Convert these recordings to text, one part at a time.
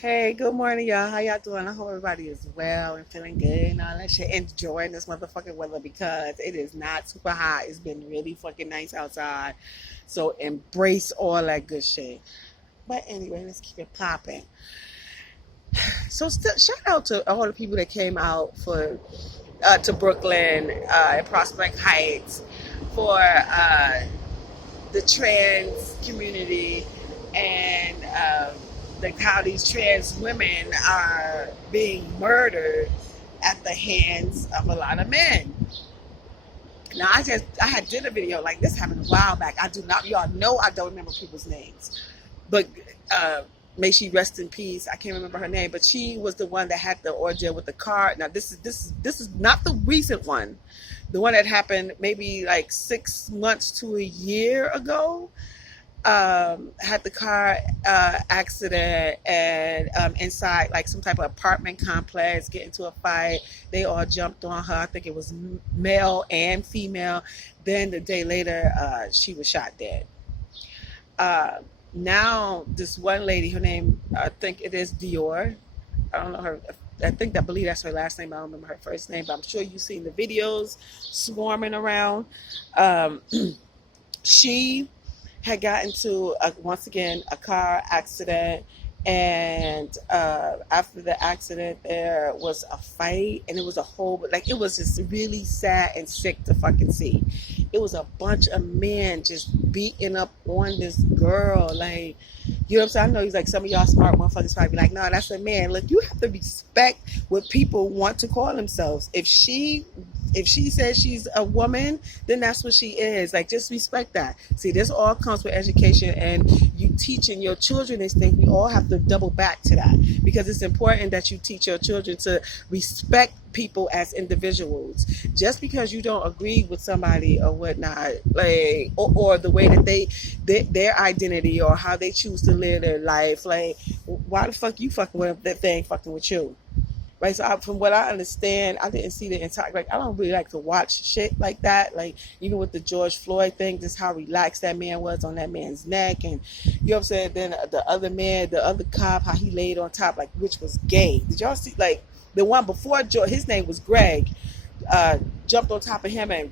Hey, good morning, y'all. How y'all doing? I hope everybody is well and feeling good and all that shit. Enjoying this motherfucking weather because it is not super hot. It's been really fucking nice outside. So embrace all that good shit. But anyway, let's keep it popping. So shout out to all the people that came out for to Brooklyn and Prospect Heights for the trans community and how these trans women are being murdered at the hands of a lot of men. Now I had did a video like this happened a while back. I do not y'all know I don't remember people's names, but uh, may she rest in peace. I can't remember her name, but she was the one that had the ordeal with the car. Now this is not the recent one, the one that happened maybe like 6 months to a year ago. Had the car accident and inside like some type of apartment complex, get into a fight. They all jumped on her. I think it was male and female. Then the day later, she was shot dead. Uh, Now this one lady, her name, I think it is Dior. I don't know her. I believe that's her last name. I don't remember her first name, but I'm sure you've seen the videos swarming around. Um, she had gotten to once again a car accident, and after the accident there was a fight, and it was a whole, like, it was just really sad and sick to fucking see. It was a bunch of men just beating up on this girl, like, you know what I'm saying? I know he's like, some of y'all smart motherfuckers probably be like, no, that's a man. Look, you have to respect what people want to call themselves. If she says she's a woman, then that's what she is. Like, just respect that. See, this all comes with education and you teaching your children these things. We all have to double back to that because it's important that you teach your children to respect people as individuals. Just because you don't agree with somebody or whatnot, like, or the way that their identity or how they choose to live their life, like, why the fuck you fucking with them if they ain't fucking with you? Right, so from what I understand, I didn't see the entire, like, I don't really like to watch shit like that, like, even with the George Floyd thing, just how relaxed that man was on that man's neck, and you know what I'm saying, then the other man, the other cop, how he laid on top, like, which was gay. Did y'all see, like, the one before George, his name was Greg, jumped on top of him and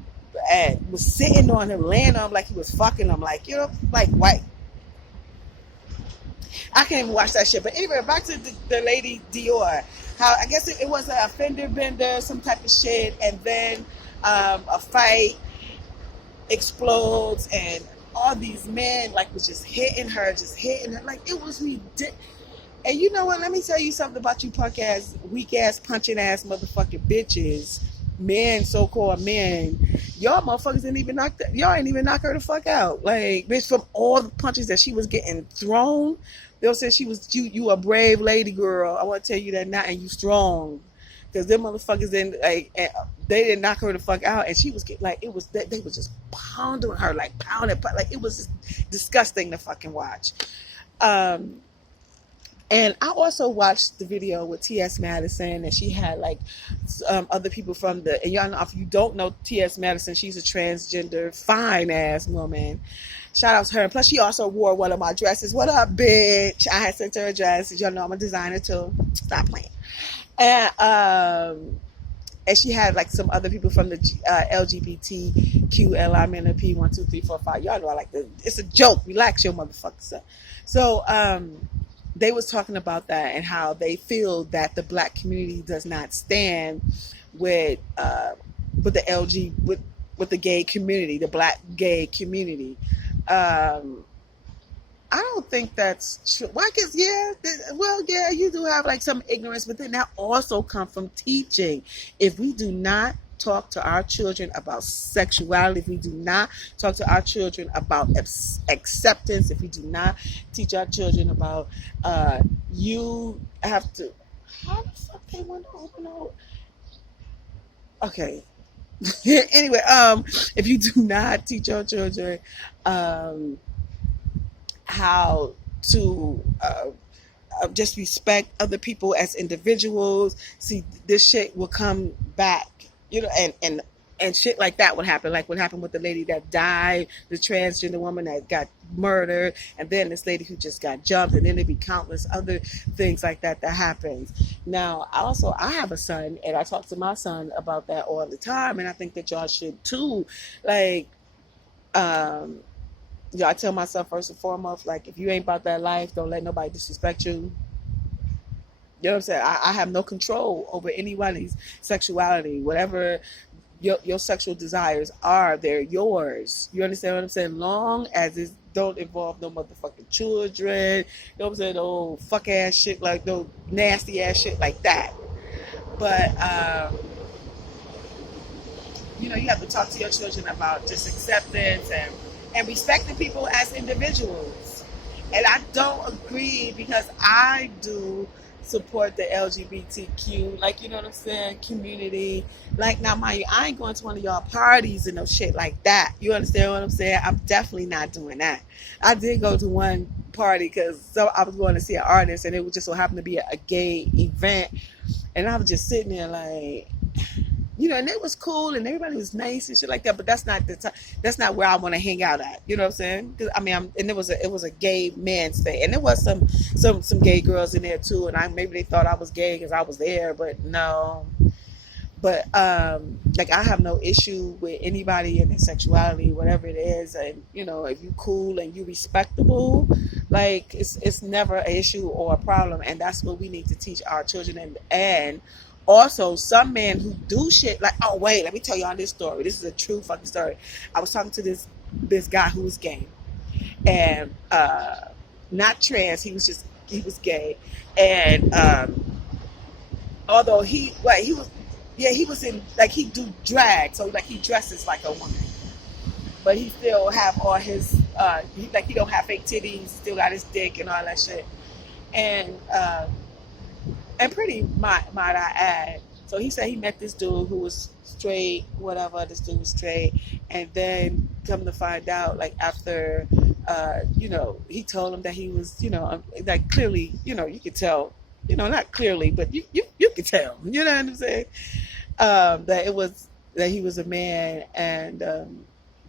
was sitting on him, laying on him like he was fucking him, like, you know, like white. I can't even watch that shit. But anyway, back to the lady Dior. How I guess it was a fender bender, some type of shit, and then a fight explodes, and all these men like was just hitting her, like it was ridiculous. And you know what? Let me tell you something about you punk ass, weak ass, punching ass motherfucking bitches, men, so called men. Y'all motherfuckers didn't even y'all ain't even knock her the fuck out. Like, bitch, from all the punches that she was getting thrown, they'll say she was you a brave lady girl. I want to tell you that now, and you strong. Because them motherfuckers didn't, like, they didn't knock her the fuck out, and she was getting, like, it was, they was just pounding her, like pounding, like it was just disgusting to fucking watch. Um, and I also watched the video with T.S. Madison, and she had like other people from and y'all know, if you don't know T.S. Madison, she's a transgender, fine ass woman. Shout out to her. And plus, she also wore one of my dresses. What up, bitch? I had sent her a dress. Y'all know I'm a designer too. Stop playing. And she had like some other people from the LGBTQLIMNP 1 2 3 4 5. Y'all know I like the. It's a joke. Relax your motherfuckers. So they was talking about that and how they feel that the black community does not stand with the with the gay community, the black gay community. Um, I don't think that's true. Well, I guess, yeah. Well, yeah, you do have like some ignorance, but then that also comes from teaching. If we do not talk to our children about sexuality, if we do not talk to our children about acceptance, if we do not teach our children about, you have to, how the fuck they want to open up? Okay. Anyway, if you do not teach your children, um, how to just respect other people as individuals. See, this shit will come back, you know, and shit like that would happen, like what happened with the lady that died, the transgender woman that got murdered, and then this lady who just got jumped, and then there'd be countless other things like that that happens. Now, also, I have a son, and I talk to my son about that all the time, and I think that y'all should too. Like, yeah, I tell myself first and foremost, like, if you ain't about that life, don't let nobody disrespect you. You know what I'm saying? I have no control over anybody's sexuality. Whatever your sexual desires are, they're yours. You understand what I'm saying? Long as it don't involve no motherfucking children. You know what I'm saying? No fuck ass shit, like no nasty ass shit like that. But you have to talk to your children about just acceptance and respecting people as individuals. And I don't agree, because I do support the LGBTQ, like, you know what I'm saying, community. Like, now, mind you, I ain't going to one of y'all parties and no shit like that. You understand what I'm saying? I'm definitely not doing that. I did go to one party because I was going to see an artist, and it just so happened to be a gay event. And I was just sitting there like, and it was cool and everybody was nice and shit like that. But that's not the time. That's not where I want to hang out at. You know what I'm saying? Cause, I mean, and it was a gay man's thing, and there was some gay girls in there too. And maybe they thought I was gay because I was there, but no. But like, I have no issue with anybody and their sexuality, whatever it is. And if you cool and you respectable, like, it's never an issue or a problem. And that's what we need to teach our children. And also, some men who do shit like, oh wait, let me tell y'all this story. This is a true fucking story. I was talking to this guy who was gay, and not trans. He was gay, and although he was in, like, he do drag, so like he dresses like a woman, but he still have all his he don't have fake titties, still got his dick and all that shit, and pretty might I add. So he said he met this dude who was straight, whatever. This dude was straight, and then come to find out, like, after, he told him that he was, like, clearly, you could tell, not clearly, but you could tell, you know what I'm saying, that he was a man, and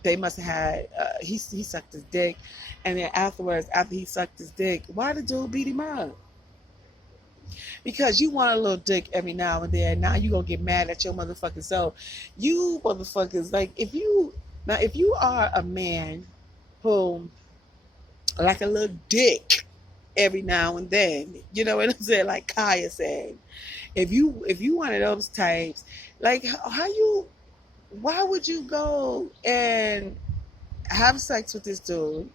they must have had, he sucked his dick, and then afterwards, after he sucked his dick, why the dude beat him up? Because you want a little dick every now and then. Now you gonna get mad at your motherfucking self. You motherfuckers, like, if you are a man who like a little dick every now and then, you know what I'm saying? Like Kaya said, if you one of those types, like, why would you go and have sex with this dude,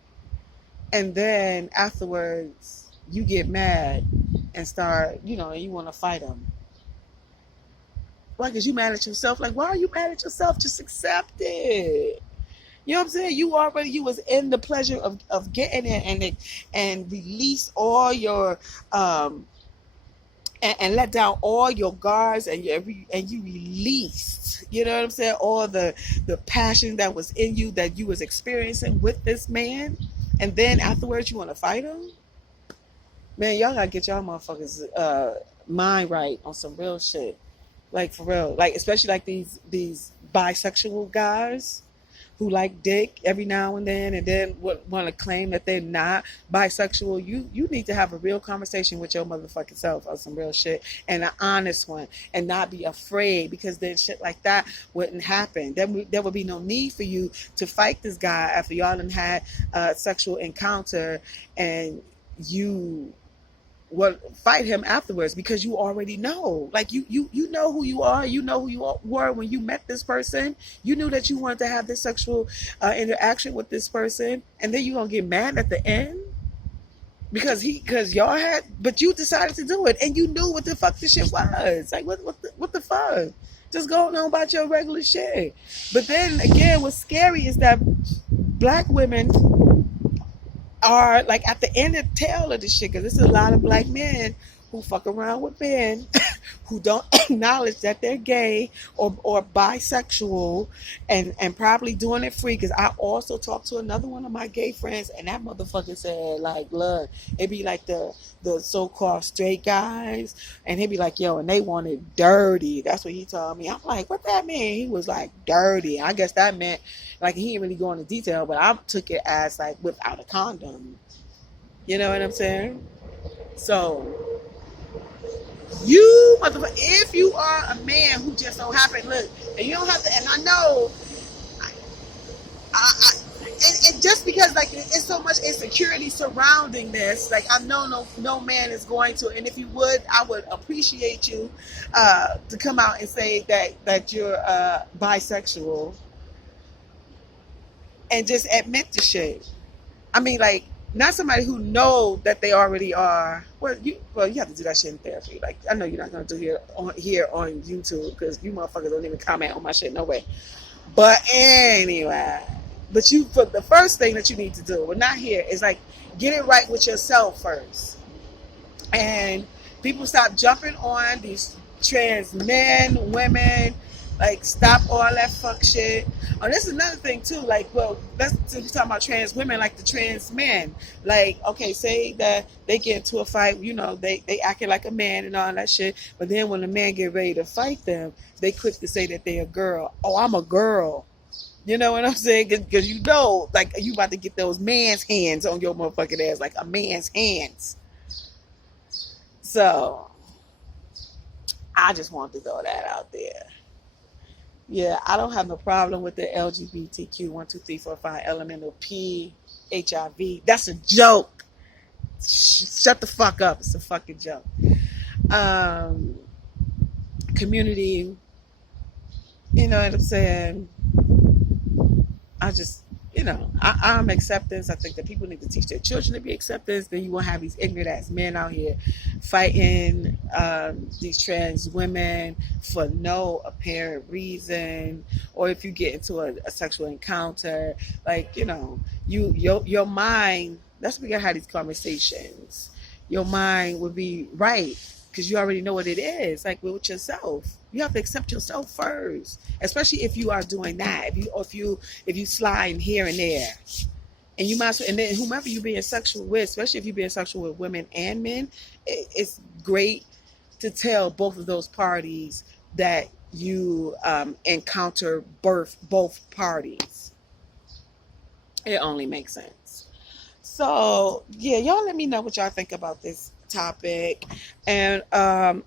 and then afterwards you get mad and start, and you want to fight him? Why? Because you mad at yourself? Like, why are you mad at yourself? Just accept it. You know what I'm saying? You was in the pleasure of getting it, and release all your and let down all your guards, and you released, you know what I'm saying, all the passion that was in you, that you was experiencing with this man, and then afterwards you want to fight him? Man, y'all gotta get y'all motherfuckers mind right on some real shit. Like, for real. Like, especially like these bisexual guys who like dick every now and then want to claim that they're not bisexual. You need to have a real conversation with your motherfucking self on some real shit, and an honest one, and not be afraid, because then shit like that wouldn't happen. There would be no need for you to fight this guy after y'all done had a sexual encounter, and you fight him afterwards, because you already know, like, you know who you are. You know who you were when you met this person. You knew that you wanted to have this sexual interaction with this person, and then you gonna get mad at the end because y'all had, but you decided to do it, and you knew what the fuck this shit was. Like, what the fuck? Just go on about your regular shit. But then again, what's scary is that black women are, like, at the end of the tail of this shit, because there's a lot of black men who fuck around with men who don't acknowledge that they're gay or bisexual and probably doing it free. Because I also talked to another one of my gay friends, and that motherfucker said, like, look, it be like the so-called straight guys, and he'd be like, yo, and they want it dirty. That's what he told me. I'm like, what that mean? He was like, dirty. I guess that meant, like, he didn't really go into detail, but I took it as like without a condom. You know what I'm saying? So you motherfucker, if you are a man who just don't happen, look, and you don't have to, and I know, I and just because like it's so much insecurity surrounding this, like I know no man is going to, and if you would, I would appreciate you to come out and say that you're bisexual and just admit the shit. I mean, like, not somebody who know that they already are. Well, you have to do that shit in therapy. Like, I know you're not gonna do here on YouTube because you motherfuckers don't even comment on my shit, no way. But anyway, for the first thing that you need to do, well, not here, is like get it right with yourself first. And people stop jumping on these trans men, women, like stop all that fuck shit. Oh, this is another thing too. Like, well, let's talk about trans women, like the trans men. Like, okay, say that they get into a fight, they acting like a man and all that shit. But then when the man get ready to fight them, they quick to say that they a girl. Oh, I'm a girl. You know what I'm saying? Because like you about to get those man's hands on your motherfucking ass, like a man's hands. So I just wanted to throw that out there. Yeah, I don't have no problem with the LGBTQ 1, 2, 3, 4, 5 elemental P HIV. That's a joke. Shut the fuck up. It's a fucking joke. Community, you know what I'm saying? I just, I'm acceptance. I think that people need to teach their children to be acceptance. Then you won't have these ignorant ass men out here fighting these trans women for no apparent reason. Or if you get into a sexual encounter, like, your mind, that's why we gotta have these conversations. Your mind would be right because you already know what it is. Like with yourself, you have to accept yourself first, especially if you are doing that. If you slide here and there, and you might, and then whomever you being sexual with, especially if you're being sexual with women and men, it's great to tell both of those parties that you encounter both parties. It only makes sense. So yeah, y'all let me know what y'all think about this topic. And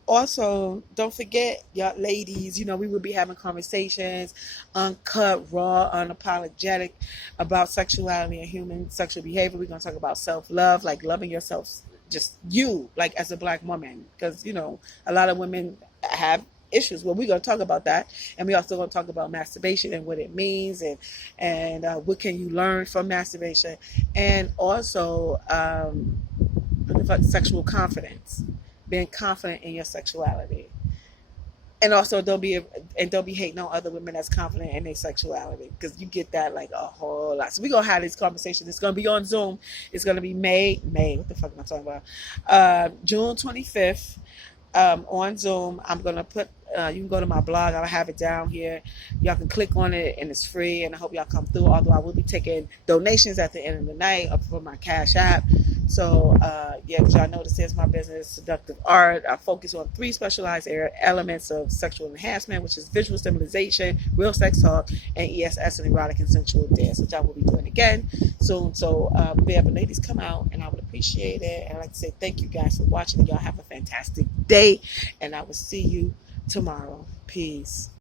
also don't forget, y'all ladies, we will be having conversations, uncut, raw, unapologetic, about sexuality and human sexual behavior. We're going to talk about self-love, like loving yourself, just you, like as a Black woman, because a lot of women have issues. Well, we're going to talk about that, and we're also going to talk about masturbation and what it means, and what can you learn from masturbation, and also sexual confidence, being confident in your sexuality, and also don't be hating on other women that's confident in their sexuality, because you get that like a whole lot. So we're gonna have this conversation. It's gonna be on Zoom. It's gonna be May. What the fuck am I talking about? June 25th. On Zoom. I'm gonna put you can go to my blog. I'll have it down here. Y'all can click on it and it's free, and I hope y'all come through, although I will be taking donations at the end of the night up for my Cash App. So yeah, because y'all know this is my business, Seductive Art. I focus on 3 specialized elements of sexual enhancement, which is visual stimulation, real sex talk, and ESS, and erotic and sensual dance, which I will be doing again soon. So yeah, but ladies, come out, and I would appreciate it. And I'd like to say thank you guys for watching, and y'all have a fantastic day, and I will see you tomorrow. Peace.